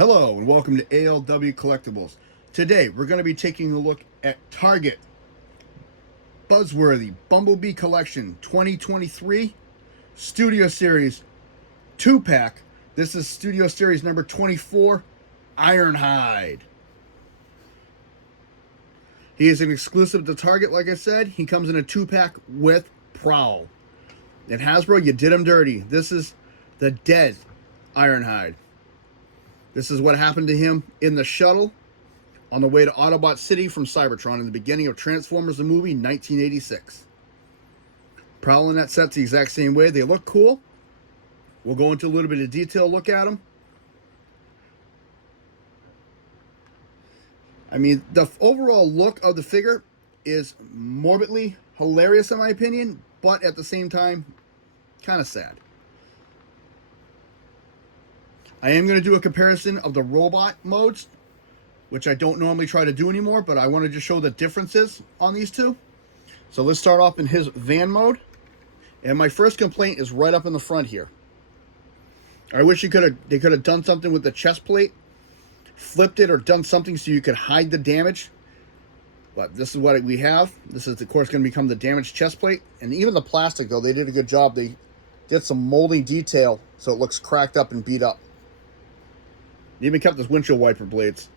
Hello and welcome to ALW Collectibles. Today we're going to be taking a look at Target Buzzworthy Bumblebee Collection 2023 Studio Series 2-pack. This is Studio Series number 24, Ironhide. He is an exclusive to Target, like I said. He comes in a 2-pack with Prowl. And Hasbro, you did him dirty. This is the dead Ironhide. This is what happened to him in the shuttle on the way to Autobot City from Cybertron in the beginning of Transformers the movie 1986. Prowl in that set's the exact same way. They look cool. We'll go into a little bit of detail, look at them. I mean, the overall look of the figure is morbidly hilarious in my opinion, but at the same time, kind of sad. I am going to do a comparison of the robot modes, which I don't normally try to do anymore, but I wanted to show the differences on these two. So let's start off in his van mode. And my first complaint is right up in the front here. I wish they could have done something with the chest plate, flipped it or done something so you could hide the damage. But this is what we have. This is, of course, going to become the damaged chest plate. And even the plastic, though, they did a good job. They did some molding detail so it looks cracked up and beat up. They even kept this windshield wiper blades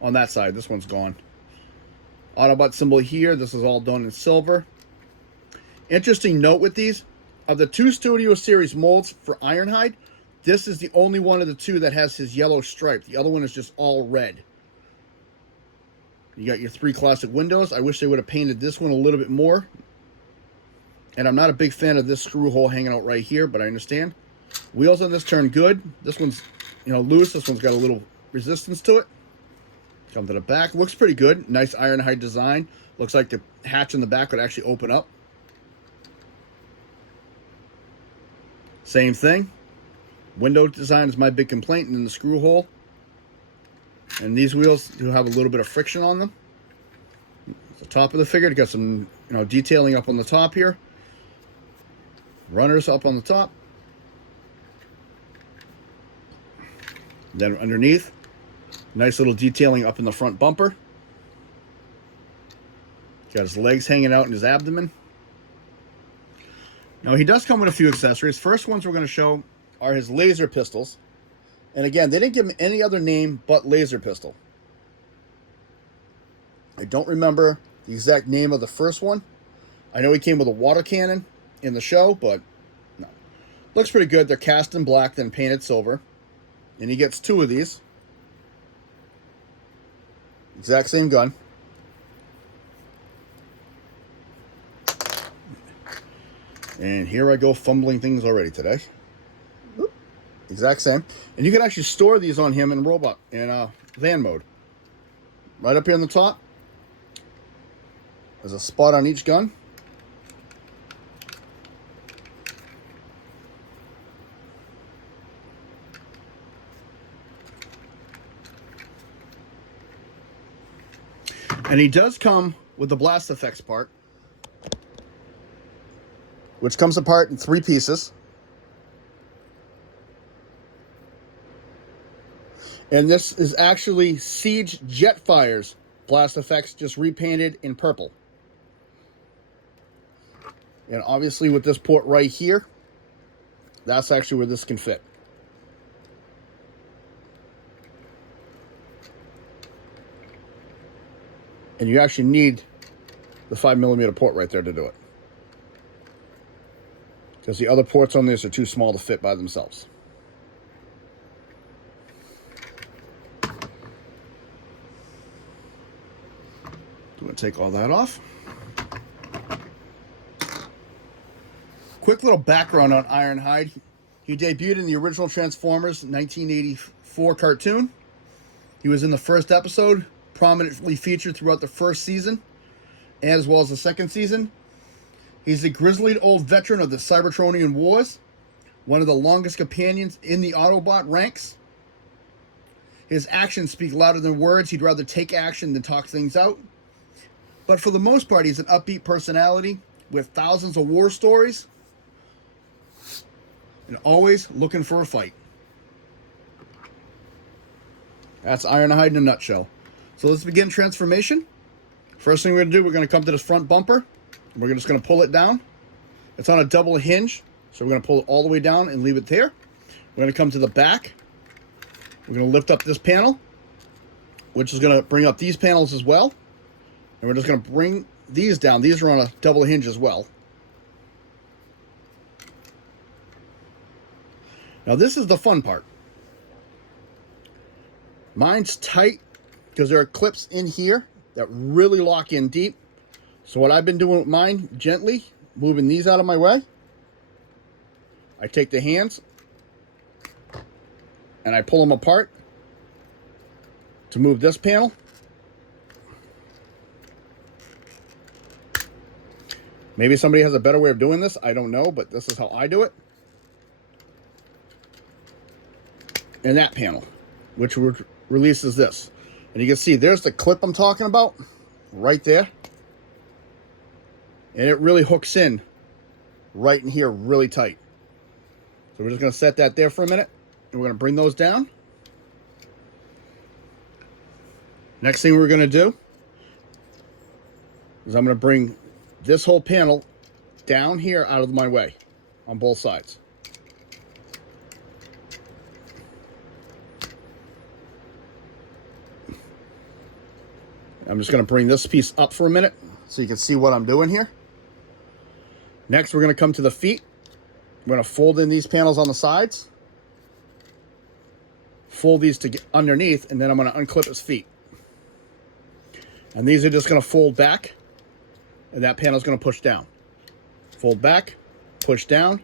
on that side. This one's gone. Autobot symbol here. This is all done in silver. Interesting note with these, of the two Studio Series molds for Ironhide, this is the only one of the two that has his yellow stripe. The other one is just all red. You got your three classic windows. I wish they would have painted this one a little bit more. And I'm not a big fan of this screw hole hanging out right here, but I understand. Wheels on this turn good. This one's, loose. This one's got a little resistance to it. Come to the back. Looks pretty good. Nice Ironhide design. Looks like the hatch in the back would actually open up. Same thing. Window design is my big complaint, and then the screw hole. And these wheels do have a little bit of friction on them. The top of the figure, got some detailing up on the top here. Runners up on the top. Then underneath, nice little detailing up in the front bumper. Got his legs hanging out in his abdomen. Now he does come with a few accessories. First ones we're going to show are his laser pistols. And again, they didn't give him any other name but laser pistol. I don't remember the exact name of the first one. I know he came with a water cannon in the show, but no. Looks pretty good. They're cast in black, then painted silver. And he gets two of these. Exact same gun. And here I go fumbling things already today. Exact same. And you can actually store these on him in van mode. Right up here on the top. There's a spot on each gun. And he does come with the blast effects part, which comes apart in 3 pieces. And this is actually Siege Jetfire's blast effects, just repainted in purple. And obviously with this port right here, that's actually where this can fit. And you actually need the 5mm port right there to do it. Because the other ports on this are too small to fit by themselves. I'm going to take all that off. Quick little background on Ironhide. He debuted in the original Transformers 1984 cartoon. He was in the first episode, prominently featured throughout the first season, as well as the second season. He's a grizzled old veteran of the Cybertronian Wars, one of the longest companions in the Autobot ranks. His actions speak louder than words. He'd rather take action than talk things out. But for the most part, he's an upbeat personality with thousands of war stories and always looking for a fight. That's Ironhide in a nutshell. So let's begin transformation. First thing we're going to do, we're going to come to this front bumper. We're just going to pull it down. It's on a double hinge, so we're going to pull it all the way down and leave it there. We're going to come to the back. We're going to lift up this panel, which is going to bring up these panels as well. And we're just going to bring these down. These are on a double hinge as well. Now this is the fun part. Mine's tight because there are clips in here that really lock in deep. So what I've been doing with mine, gently moving these out of my way. I take the hands and I pull them apart to move this panel. Maybe somebody has a better way of doing this. I don't know, but this is how I do it. And that panel, which releases this. And you can see there's the clip I'm talking about right there. And it really hooks in right in here really tight. So we're just going to set that there for a minute. And we're going to bring those down. Next thing we're going to do is I'm going to bring this whole panel down here out of my way on both sides. I'm just going to bring this piece up for a minute so you can see what I'm doing here. Next, we're going to come to the feet. We're going to fold in these panels on the sides. Fold these to get underneath, and then I'm going to unclip his feet. And these are just going to fold back, and that panel is going to push down. Fold back, push down.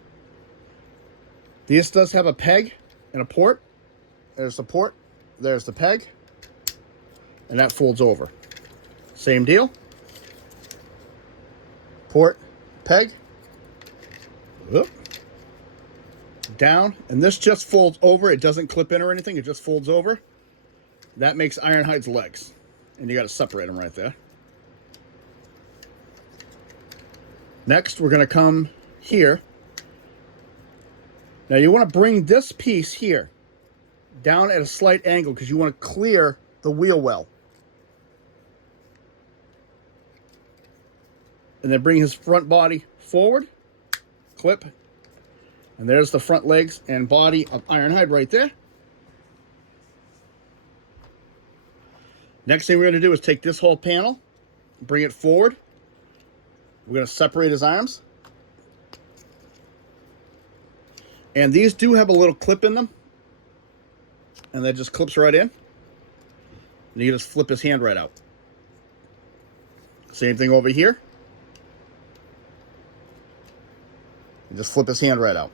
This does have a peg and a port. There's the port. There's the peg. And that folds over. Same deal. Port, peg. Whoop. Down. And this just folds over. It doesn't clip in or anything. It just folds over. That makes Ironhide's legs. And you got to separate them right there. Next, we're going to come here. Now you want to bring this piece here down at a slight angle because you want to clear the wheel well. And then bring his front body forward, clip, and there's the front legs and body of Ironhide right there. Next thing we're going to do is take this whole panel, bring it forward. We're going to separate his arms. And these do have a little clip in them. And that just clips right in. And you just flip his hand right out. Same thing over here. And just flip his hand right out.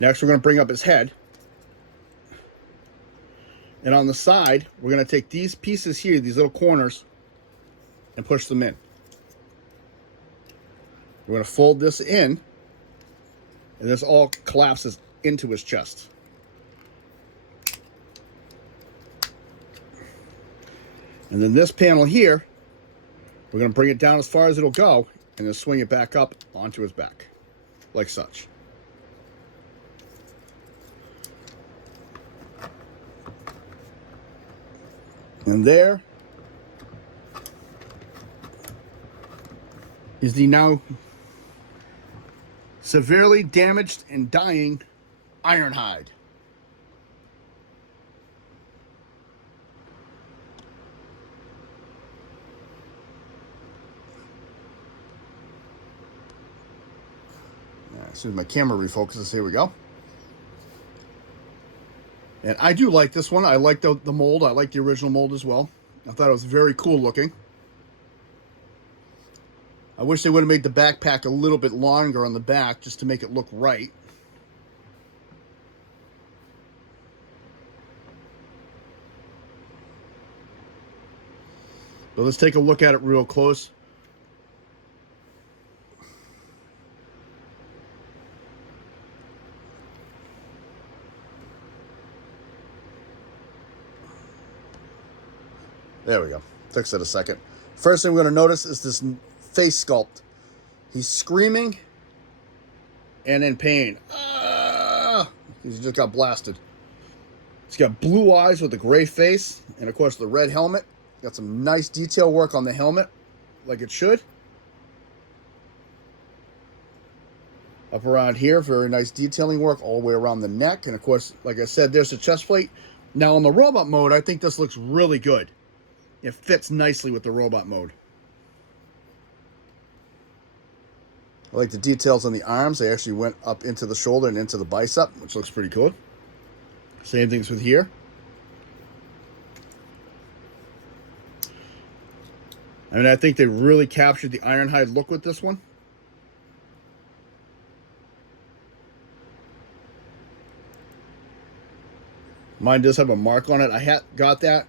Next, we're going to bring up his head. And on the side, we're going to take these pieces here, these little corners, and push them in. We're going to fold this in, and this all collapses into his chest. And then this panel here, we're going to bring it down as far as it'll go, and then swing it back up onto his back, like such. And there is the now severely damaged and dying Ironhide. As soon as my camera refocuses, here we go. And I do like this one. I like the mold. I like the original mold as well. I thought it was very cool looking. I wish they would have made the backpack a little bit longer on the back just to make it look right. But let's take a look at it real close. There we go. Fix it a second. First thing we're going to notice is this face sculpt. He's screaming and in pain. He just got blasted. He's got blue eyes with a gray face, and of course the red helmet. Got some nice detail work on the helmet, like it should. Up around here, very nice detailing work all the way around the neck. And of course, like I said, there's the chest plate. Now in the robot mode, I think this looks really good. It fits nicely with the robot mode. I like the details on the arms. They actually went up into the shoulder and into the bicep, which looks pretty cool. Same things with here. I mean, I think they really captured the Ironhide look with this one. Mine does have a mark on it. I got that.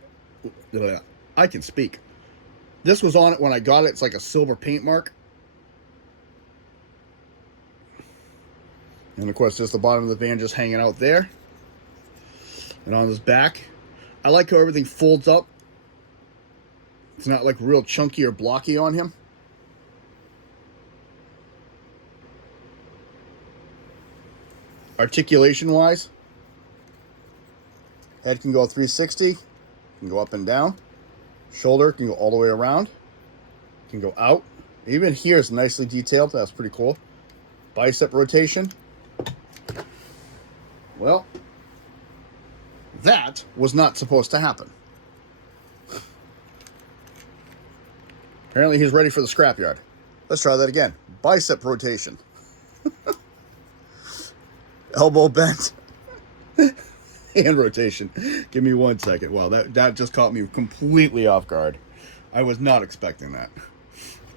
I can speak. This was on it when I got it. It's like a silver paint mark. And of course, just the bottom of the van just hanging out there. And on his back, I like how everything folds up. It's not like real chunky or blocky on him. Articulation-wise, head can go 360, can go up and down. Shoulder can go all the way around, can go out. Even here is nicely detailed. That's pretty cool. Bicep rotation. Well, that was not supposed to happen. Apparently he's ready for the scrapyard. Let's try that again. Bicep rotation. Elbow bent. Hand rotation. Give me 1 second. Wow, that just caught me completely off guard. I was not expecting that.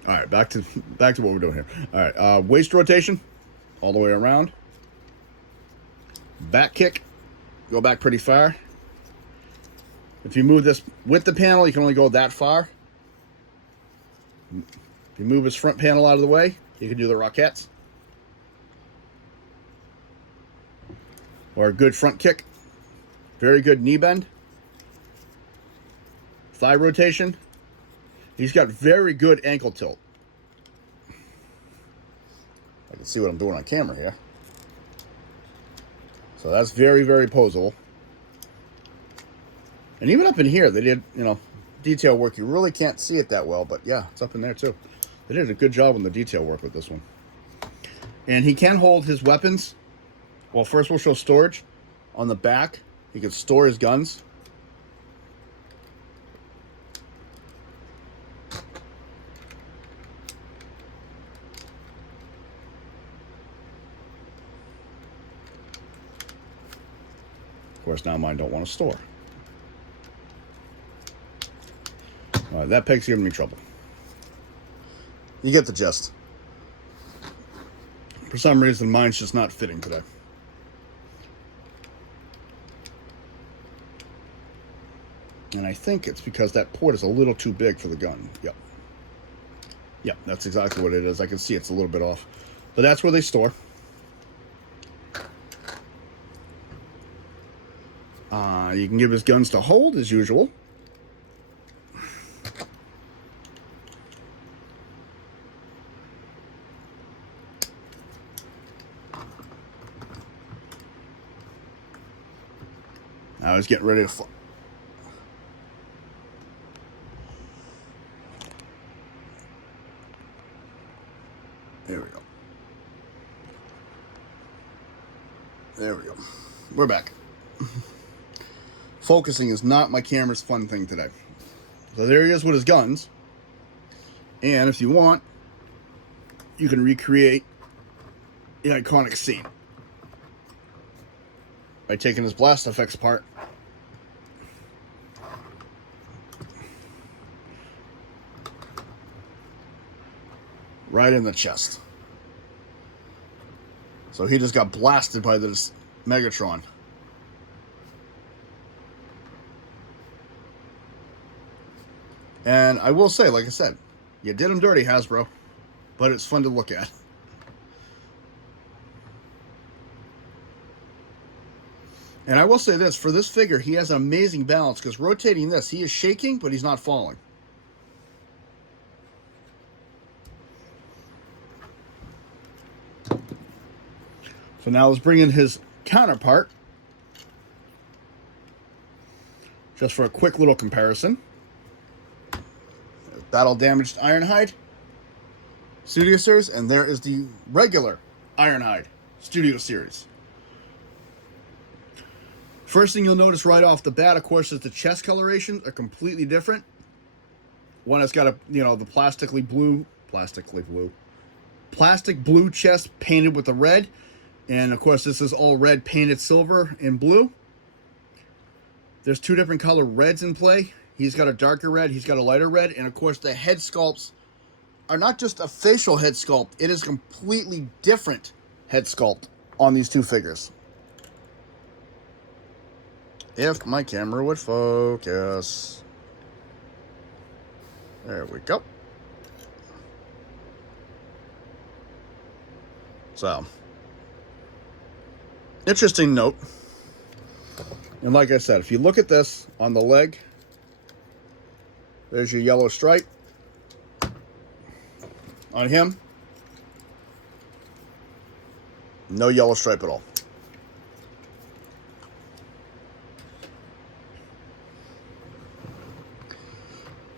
All right, back to what we're doing here. All right, waist rotation, all the way around. Back kick, go back pretty far. If you move this with the panel, you can only go that far. If you move his front panel out of the way, you can do the Rockettes. Or a good front kick. Very good knee bend. Thigh rotation. He's got very good ankle tilt. I can see what I'm doing on camera here. So that's very, very posable. And even up in here, they did, detail work. You really can't see it that well, but yeah, it's up in there too. They did a good job on the detail work with this one. And he can hold his weapons. Well, first we'll show storage. On the back, he can store his guns. Of course, now mine don't want to store. All right, that peg's giving me trouble. You get the gist. For some reason, mine's just not fitting today. And I think it's because that port is a little too big for the gun. Yep. Yep, that's exactly what it is. I can see it's a little bit off. But that's where they store. You can give his guns to hold as usual. Now he's getting ready to fly. There we go. There we go. We're back. Focusing is not my camera's fun thing today. So there he is with his guns. And if you want, you can recreate the iconic scene by taking his blast effects part right in the chest. So he just got blasted by this Megatron. And I will say, like I said, you did him dirty, Hasbro, but it's fun to look at. And I will say this, for this figure, he has an amazing balance, because rotating this, he is shaking, but he's not falling. So now let's bring in his counterpart. just for a quick little comparison. Battle Damaged Ironhide Studio Series, and there is the regular Ironhide Studio Series. First thing you'll notice right off the bat, of course, is the chest colorations are completely different. One has got a, the plastic blue chest painted with the red, and of course this is all red painted silver and blue. There's two different color reds in play. He's got a darker red, he's got a lighter red, and of course the head sculpts are not just a facial head sculpt, it is completely different head sculpt on these two figures. If my camera would focus. There we go. So, interesting note. And like I said, if you look at this on the leg, there's your yellow stripe. On him, no yellow stripe at all.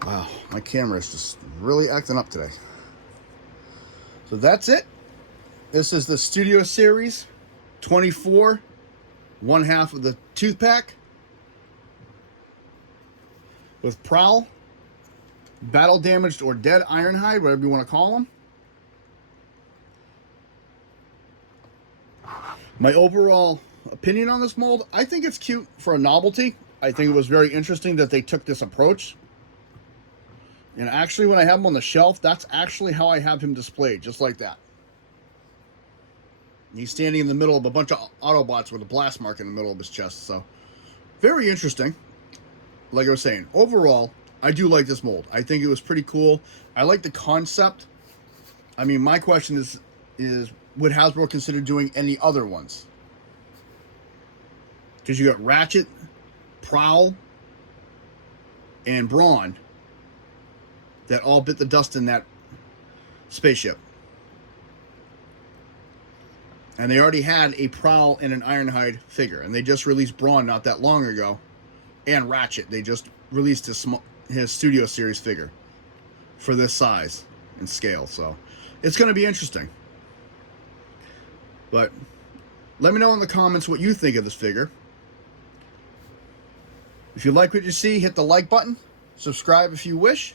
Wow, my camera is just really acting up today. So that's it. This is the Studio Series 24, one half of the tooth pack with Prowl, Battle Damaged or Dead Ironhide, whatever you want to call them. My overall opinion on this mold, I think it's cute for a novelty. I think it was very interesting that they took this approach. And actually, when I have him on the shelf, that's actually how I have him displayed, just like that. He's standing in the middle of a bunch of Autobots with a blast mark in the middle of his chest. So, very interesting. Like I was saying, overall, I do like this mold. I think it was pretty cool. I like the concept. I mean, my question is would Hasbro consider doing any other ones? Because you got Ratchet, Prowl, and Brawn that all bit the dust in that spaceship. And they already had a Prowl and an Ironhide figure. And they just released Brawn not that long ago. And Ratchet. They just released his Studio Series figure for this size and scale. So it's going to be interesting. But let me know in the comments what you think of this figure. If you like what you see, hit the like button. Subscribe if you wish.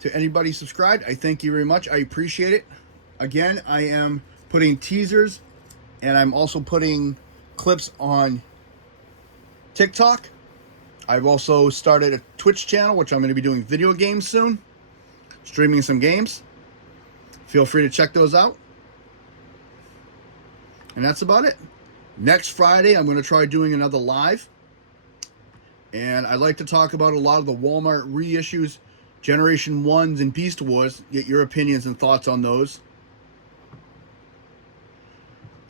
To anybody subscribed, I thank you very much. I appreciate it. Again, I am putting teasers and I'm also putting clips on TikTok. I've also started a Twitch channel, which I'm going to be doing video games soon. Streaming some games. Feel free to check those out. And that's about it. Next Friday, I'm going to try doing another live. And I'd like to talk about a lot of the Walmart reissues, Generation 1s and Beast Wars. Get your opinions and thoughts on those.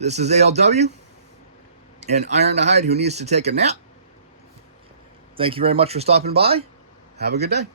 This is ALW and Ironhide, who needs to take a nap. Thank you very much for stopping by. Have a good day.